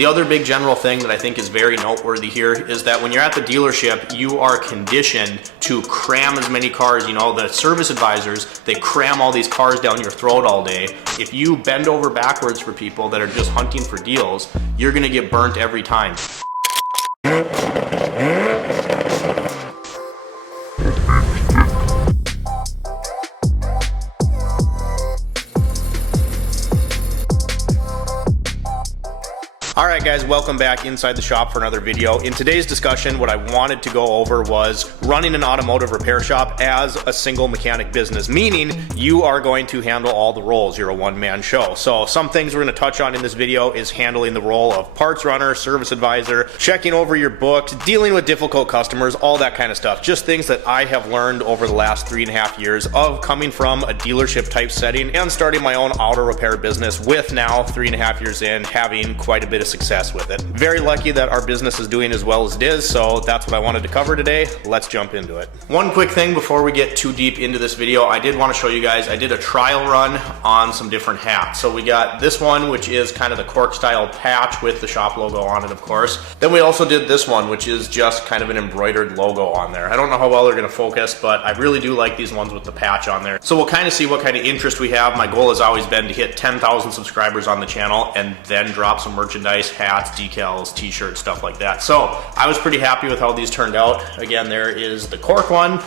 The other big general thing that I think is very noteworthy here is that when you're at the dealership, you are conditioned to cram as many cars. You know, the service advisors, they cram all these cars down your throat all day. If you bend over backwards for people that are just hunting for deals, you're gonna get burnt every time. Alright guys, welcome back inside the shop for another video. In today's discussion, what I wanted to go over was running an automotive repair shop as a single mechanic business, meaning you are going to handle all the roles. You're a one-man show. So some things we're going to touch on in this video is handling the role of parts runner, service advisor, checking over your books, dealing with difficult customers, all that kind of stuff. Just things that I have learned over the last 3.5 years of coming from a dealership type setting and starting my own auto repair business with now 3.5 years in having quite a bit of success with it. Very lucky that our business is doing as well as it is, so that's what I wanted to cover today. Let's jump into it. One quick thing before we get too deep into this video, I did want to show you guys, I did a trial run on some different hats. So we got this one, which is kind of the cork style patch with the shop logo on it, of course. Then we also did this one, which is just kind of an embroidered logo on there. I don't know how well they're going to focus, but I really do like these ones with the patch on there. So we'll kind of see what kind of interest we have. My goal has always been to hit 10,000 subscribers on the channel and then drop some merchandise, hats, decals, t-shirts, stuff like that. So I was pretty happy with how these turned out. Again, there is the cork one,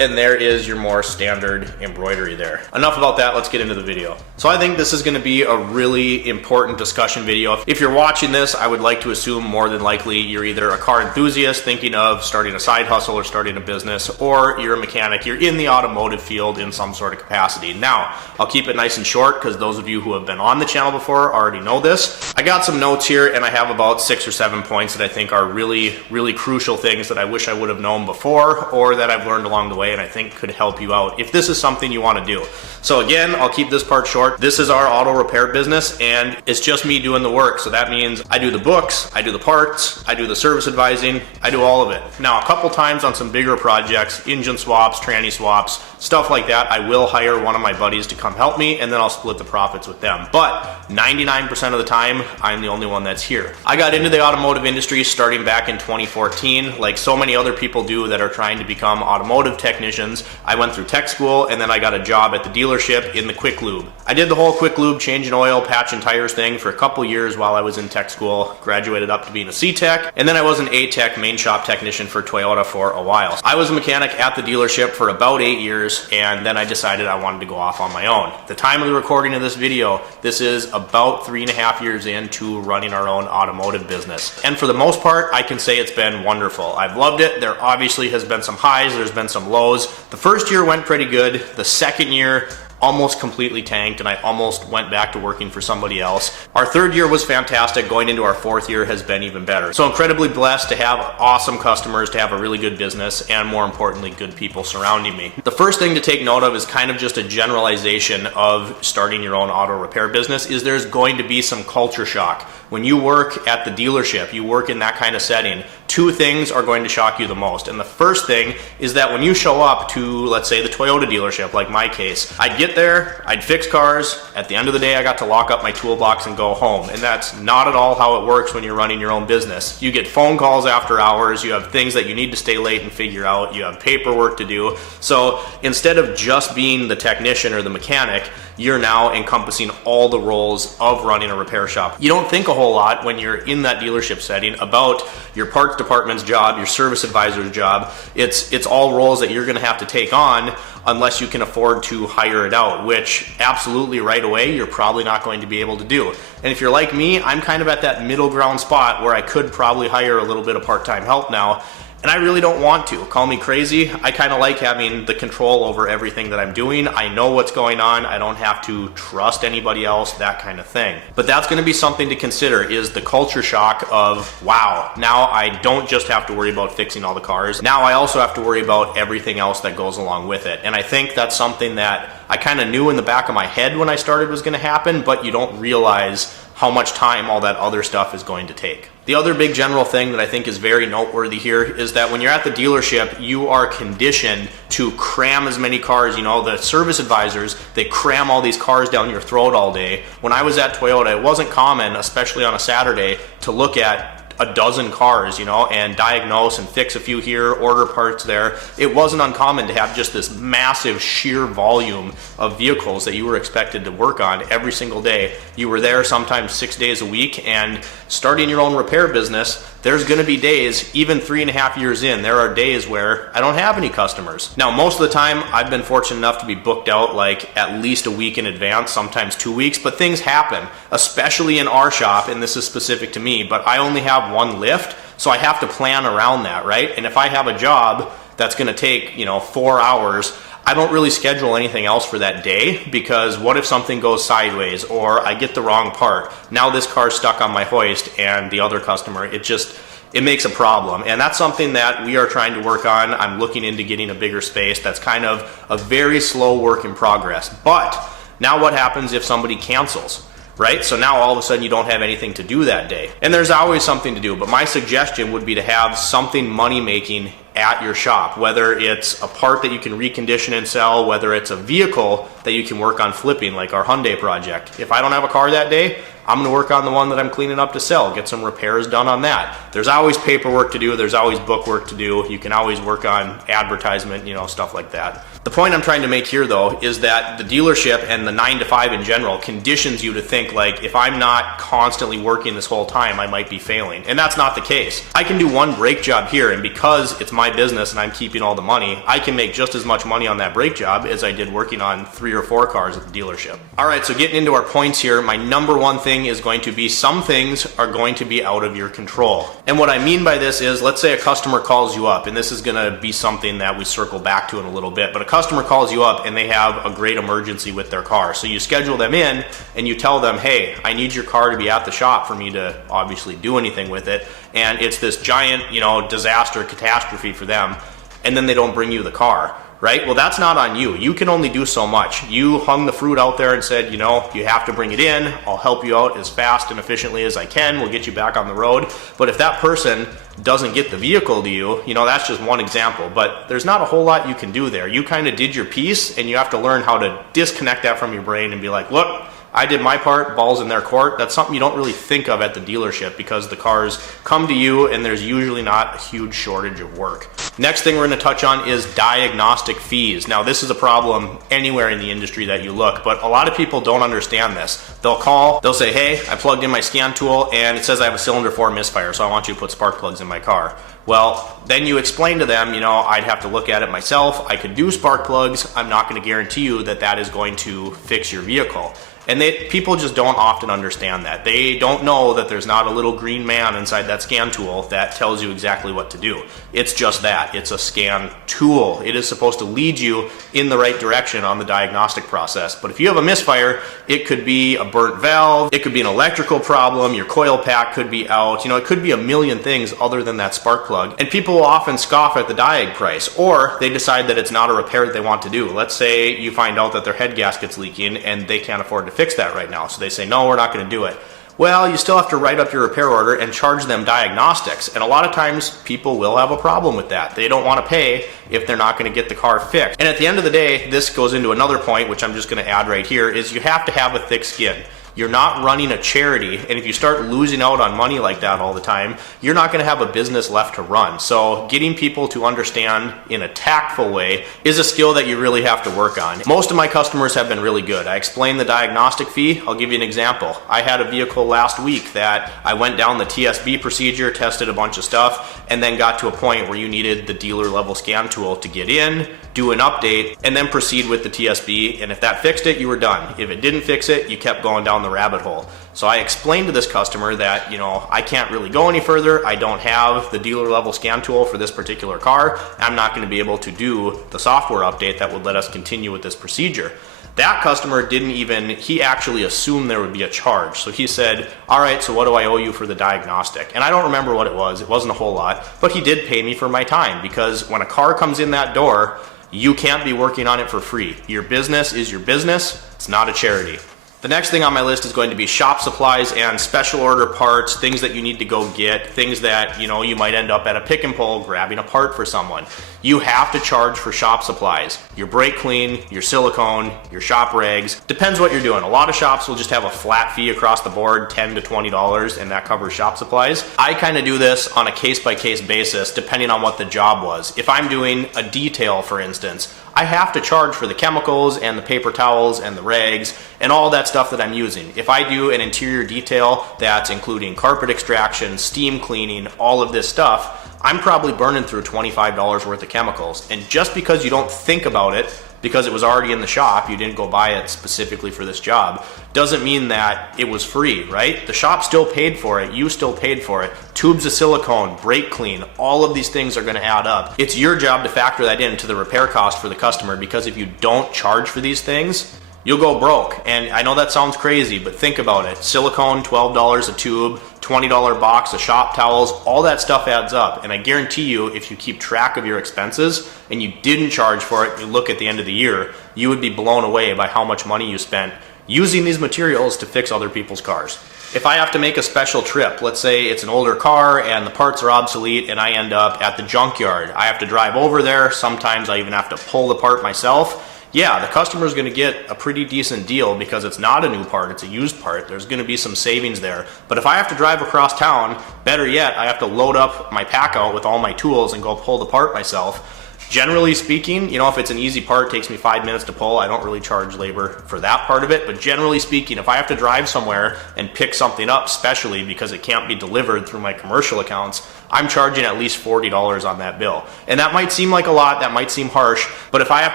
and there is your more standard embroidery there. Enough about that, let's get into the video. So I think this is gonna be a really important discussion video. If you're watching this, I would like to assume more than likely you're either a car enthusiast thinking of starting a side hustle or starting a business, or you're a mechanic, you're in the automotive field in some sort of capacity. Now, I'll keep it nice and short because those of you who have been on the channel before already know this. I got some notes here and I have about 6 or 7 points that I think are really, really crucial things that I wish I would have known before or that I've learned along the way and I think could help you out if this is something you want to do. So again, I'll keep this part short. This is our auto repair business and it's just me doing the work. So that means I do the books, I do the parts, I do the service advising, I do all of it. Now, a couple times on some bigger projects, engine swaps, tranny swaps, stuff like that, I will hire one of my buddies to come help me and then I'll split the profits with them. But 99% of the time, I'm the only one that's here. I got into the automotive industry starting back in 2014, like so many other people do that are trying to become automotive technicians. I went through tech school and then I got a job at the dealership in the quick lube. I did the whole quick lube, changing oil, patching tires thing for a couple years while I was in tech school, graduated up to being a C-Tech, and then I was an A-Tech main shop technician for Toyota for a while. I was a mechanic at the dealership for about 8 years and then I decided I wanted to go off on my own. The time of the recording of this video, this is about 3.5 years into running our own automotive business. And for the most part, I can say it's been wonderful. I've loved it. There obviously has been some highs, there's been some lows. The first year went pretty good. The second year almost completely tanked and I almost went back to working for somebody else. Our third year was fantastic. Going into our fourth year has been even better. So incredibly blessed to have awesome customers, to have a really good business, and more importantly, good people surrounding me. The first thing to take note of is kind of just a generalization of starting your own auto repair business is there's going to be some culture shock. When you work at the dealership, you work in that kind of setting, 2 things are going to shock you the most. And the first thing is that when you show up to, let's say, the Toyota dealership, like my case, I'd get there, I'd fix cars, at the end of the day I got to lock up my toolbox and go home. And that's not at all how it works when you're running your own business. You get phone calls after hours, you have things that you need to stay late and figure out, you have paperwork to do. So instead of just being the technician or the mechanic, you're now encompassing all the roles of running a repair shop. You don't think a whole lot when you're in that dealership setting about your parts department's job, your service advisor's job. It's all roles that you're gonna have to take on unless you can afford to hire it out, which absolutely right away you're probably not going to be able to do. And if you're like me, I'm kind of at that middle ground spot where I could probably hire a little bit of part-time help now. And I really don't want to. Call me crazy. I kind of like having the control over everything that I'm doing. I know what's going on. I don't have to trust anybody else, that kind of thing. But that's going to be something to consider, is the culture shock of, wow, now I don't just have to worry about fixing all the cars. Now I also have to worry about everything else that goes along with it. And I think that's something that I kind of knew in the back of my head when I started was going to happen, but you don't realize how much time all that other stuff is going to take. The other big general thing that I think is very noteworthy here is that when you're at the dealership, you are conditioned to cram as many cars. You know, the service advisors, they cram all these cars down your throat all day. When I was at Toyota, it wasn't common, especially on a Saturday, to look at a dozen cars, you know, and diagnose and fix a few here, order parts there. It wasn't uncommon to have just this massive sheer volume of vehicles that you were expected to work on every single day. You were there sometimes 6 days a week, and starting your own repair business, there's going to be days, even 3.5 years in, there are days where I don't have any customers. Now, most of the time, I've been fortunate enough to be booked out like at least a week in advance, sometimes 2 weeks, but things happen, especially in our shop, and this is specific to me, but I only have one lift, so I have to plan around that, right? And if I have a job that's going to take, 4 hours, I don't really schedule anything else for that day, because what if something goes sideways or I get the wrong part? Now this car's stuck on my hoist and the other customer, it makes a problem. And that's something that we are trying to work on. I'm looking into getting a bigger space. That's kind of a very slow work in progress. But now what happens if somebody cancels? Right? So now all of a sudden you don't have anything to do that day. And there's always something to do, but my suggestion would be to have something money making at your shop, whether it's a part that you can recondition and sell, whether it's a vehicle that you can work on flipping, like our Hyundai project. If I don't have a car that day, I'm going to work on the one that I'm cleaning up to sell, get some repairs done on that. There's always paperwork to do, there's always book work to do. You can always work on advertisement, stuff like that. The point I'm trying to make here, though, is that the dealership and the 9 to 5 in general conditions you to think like, if I'm not constantly working this whole time, I might be failing. And that's not the case. I can do one brake job here, and because it's my business and I'm keeping all the money, I can make just as much money on that brake job as I did working on 3 or 4 cars at the dealership. All right, so getting into our points here, my number one thing is going to be some things are going to be out of your control. And what I mean by this is, let's say a customer calls you up, and this is going to be something that we circle back to in a little bit, but a customer calls you up and they have a great emergency with their car. So you schedule them in and you tell them, hey, I need your car to be at the shop for me to obviously do anything with it. And it's this giant, disaster, catastrophe for them. And then they don't bring you the car. Right? Well, that's not on you. You can only do so much. You hung the fruit out there and said, you have to bring it in. I'll help you out as fast and efficiently as I can. We'll get you back on the road. But if that person doesn't get the vehicle to you, that's just one example. But there's not a whole lot you can do there. You kind of did your piece, and you have to learn how to disconnect that from your brain and be like, look, I did my part, ball's in their court. That's something you don't really think of at the dealership because the cars come to you and there's usually not a huge shortage of work. Next thing we're going to touch on is diagnostic fees. Now, this is a problem anywhere in the industry that you look, but a lot of people don't understand this. They'll call, they'll say, hey, I plugged in my scan tool and it says I have a cylinder 4 misfire, so I want you to put spark plugs in my car. Well, then you explain to them, I'd have to look at it myself. I could do spark plugs. I'm not going to guarantee you that that is going to fix your vehicle. And people just don't often understand that. They don't know that there's not a little green man inside that scan tool that tells you exactly what to do. It's just that. It's a scan tool. It is supposed to lead you in the right direction on the diagnostic process. But if you have a misfire, it could be a burnt valve, it could be an electrical problem, your coil pack could be out, it could be a million things other than that spark plug. And people will often scoff at the diag price, or they decide that it's not a repair that they want to do. Let's say you find out that their head gasket's leaking and they can't afford to fix that right now. So they say, no, we're not going to do it. Well, you still have to write up your repair order and charge them diagnostics. And a lot of times people will have a problem with that. They don't want to pay if they're not going to get the car fixed. And at the end of the day, this goes into another point, which I'm just going to add right here, is you have to have a thick skin. You're not running a charity, and if you start losing out on money like that all the time, you're not going to have a business left to run. So getting people to understand in a tactful way is a skill that you really have to work on. Most of my customers have been really good. I explained the diagnostic fee. I'll give you an example. I had a vehicle last week that I went down the TSB procedure, tested a bunch of stuff, and then got to a point where you needed the dealer level scan tool to get in, do an update, and then proceed with the TSB. And if that fixed it, you were done. If it didn't fix it, you kept going down the rabbit hole. So I explained to this customer that, I can't really go any further. I don't have the dealer level scan tool for this particular car. I'm not going to be able to do the software update that would let us continue with this procedure. That customer he actually assumed there would be a charge. So he said, all right, so what do I owe you for the diagnostic? And I don't remember what it was. It wasn't a whole lot, but he did pay me for my time, because when a car comes in that door, You can't be working on it for free. Your business is your business. It's not a charity. The next thing on my list is going to be shop supplies and special order parts, things that you need to go get, things that, you might end up at a pick and pull grabbing a part for someone. You have to charge for shop supplies. Your brake clean, your silicone, your shop rags, depends what you're doing. A lot of shops will just have a flat fee across the board, $10 to $20, and that covers shop supplies. I kind of do this on a case-by-case basis depending on what the job was. If I'm doing a detail, for instance, I have to charge for the chemicals and the paper towels and the rags and all that stuff that I'm using. If I do an interior detail that's including carpet extraction, steam cleaning, all of this stuff, I'm probably burning through $25 worth of chemicals. And just because you don't think about it, because it was already in the shop, you didn't go buy it specifically for this job, doesn't mean that it was free, right? The shop still paid for it, you still paid for it. Tubes of silicone, brake clean, all of these things are gonna add up. It's your job to factor that into the repair cost for the customer, because if you don't charge for these things, you'll go broke. And I know that sounds crazy, but think about it. Silicone, $12 a tube, $20 box of shop towels, all that stuff adds up. And I guarantee you, if you keep track of your expenses and you didn't charge for it, you look at the end of the year, you would be blown away by how much money you spent using these materials to fix other people's cars. If I have to make a special trip, let's say it's an older car and the parts are obsolete and I end up at the junkyard, I have to drive over there, sometimes I even have to pull the part myself. Yeah, the customer is going to get a pretty decent deal because it's not a new part, it's a used part. There's going to be some savings there. But if I have to drive across town, better yet, I have to load up my pack out with all my tools and go pull the part myself. Generally speaking, if it's an easy part, it takes me 5 minutes to pull, I don't really charge labor for that part of it. But generally speaking, if I have to drive somewhere and pick something up, especially because it can't be delivered through my commercial accounts, I'm charging at least $40 on that bill. And that might seem like a lot, that might seem harsh, but if I have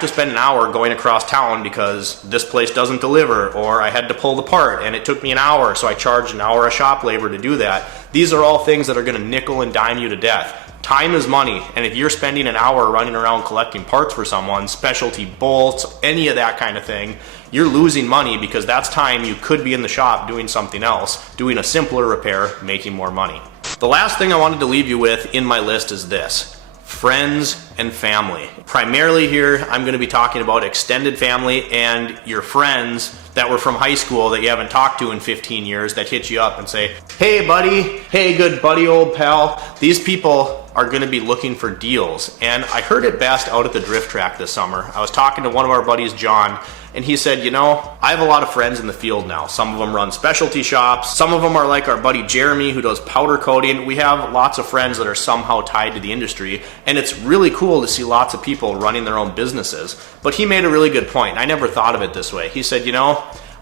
to spend an hour going across town because this place doesn't deliver, or I had to pull the part and it took me an hour, so I charged an hour of shop labor to do that, these are all things that are gonna nickel and dime you to death. Time is money, and if you're spending an hour running around collecting parts for someone, specialty bolts, any of that kind of thing, you're losing money because that's time you could be in the shop doing something else, doing a simpler repair, making more money. The last thing I wanted to leave you with in my list is this: friends and family. Primarily here, I'm going to be talking about extended family and your friends that were from high school that you haven't talked to in 15 years that hit you up and say, hey buddy, hey good buddy, old pal. These people are going to be looking for deals. And I heard it best out at the drift track this summer. I was talking to one of our buddies, John, and he said, I have a lot of friends in the field now. Some of them run specialty shops. Some of them are like our buddy Jeremy, who does powder coating. We have lots of friends that are somehow tied to the industry, and it's really cool to see lots of people running their own businesses. But he made a really good point. I never thought of it this way. He said,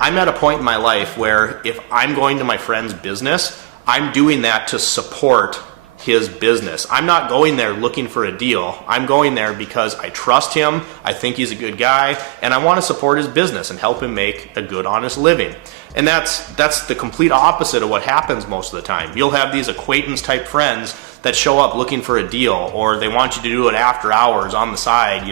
I'm at a point in my life where if I'm going to my friend's business, I'm doing that to support his business. I'm not going there looking for a deal. I'm going there because I trust him, I think he's a good guy, and I want to support his business and help him make a good, honest living. And that's the complete opposite of what happens most of the time. You'll have these acquaintance type friends that show up looking for a deal, or they want you to do it after hours on the side,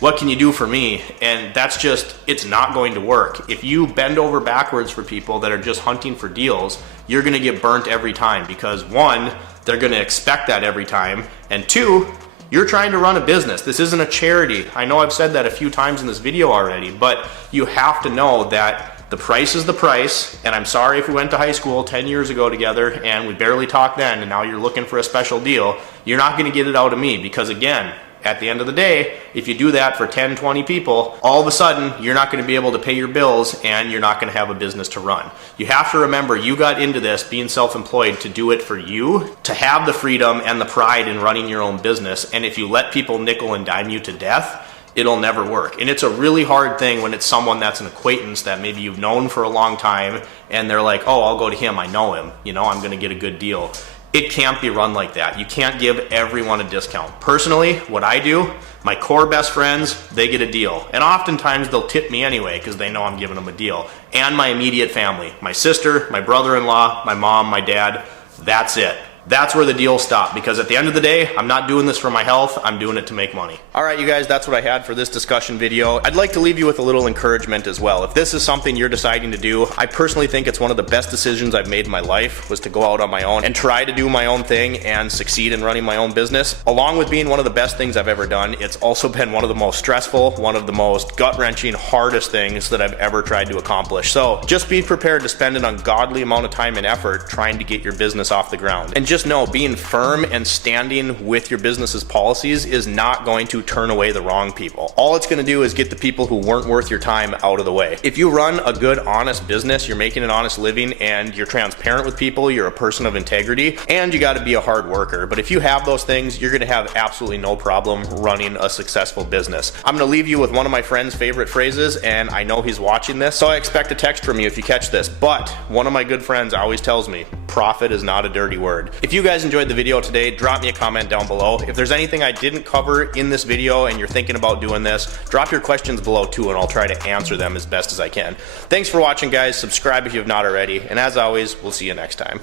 what can you do for me? And that's just, it's not going to work. If you bend over backwards for people that are just hunting for deals, you're gonna get burnt every time, because one, they're gonna expect that every time, and two, you're trying to run a business. This isn't a charity. I know I've said that a few times in this video already, but you have to know that the price is the price, and I'm sorry if we went to high school 10 years ago together and we barely talked then, and now you're looking for a special deal. You're not gonna get it out of me, because again, at the end of the day, if you do that for 10, 20 people, all of a sudden, you're not gonna be able to pay your bills and you're not gonna have a business to run. You have to remember, you got into this being self-employed to do it for you, to have the freedom and the pride in running your own business, and if you let people nickel and dime you to death, it'll never work. And it's a really hard thing when it's someone that's an acquaintance that maybe you've known for a long time, and they're like, oh, I'll go to him, I know him, I'm gonna get a good deal. It can't be run like that. You can't give everyone a discount. Personally, what I do, my core best friends, they get a deal. And oftentimes they'll tip me anyway because they know I'm giving them a deal. And my immediate family, my sister, my brother-in-law, my mom, my dad, that's it. That's where the deals stop, because at the end of the day, I'm not doing this for my health, I'm doing it to make money. All right, you guys, that's what I had for this discussion video. I'd like to leave you with a little encouragement as well. If this is something you're deciding to do, I personally think it's one of the best decisions I've made in my life, was to go out on my own and try to do my own thing and succeed in running my own business. Along with being one of the best things I've ever done, it's also been one of the most stressful, one of the most gut-wrenching, hardest things that I've ever tried to accomplish. So just be prepared to spend an ungodly amount of time and effort trying to get your business off the ground. And just know, being firm and standing with your business's policies is not going to turn away the wrong people. All it's going to do is get the people who weren't worth your time out of the way. If you run a good, honest business, you're making an honest living, and you're transparent with people, you're a person of integrity, and you got to be a hard worker. But if you have those things, you're going to have absolutely no problem running a successful business. I'm going to leave you with one of my friend's favorite phrases, and I know he's watching this, so I expect a text from you if you catch this. But one of my good friends always tells me, profit is not a dirty word. If you guys enjoyed the video today, drop me a comment down below. If there's anything I didn't cover in this video and you're thinking about doing this, drop your questions below too, and I'll try to answer them as best as I can. Thanks for watching, guys. Subscribe if you have not already, and as always, we'll see you next time.